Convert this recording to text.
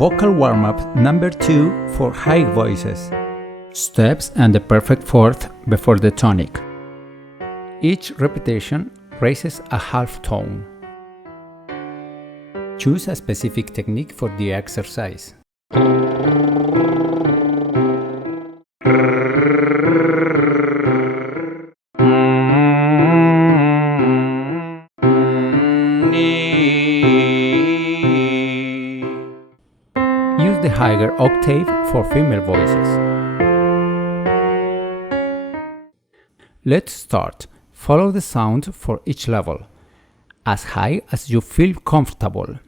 Vocal warm-up number 2 for high voices. Steps and the perfect fourth before the tonic. Each repetition raises a half tone. Choose a specific technique for the exercise. Use the higher octave for female voices. Let's start. Follow the sound for each level, as high as you feel comfortable.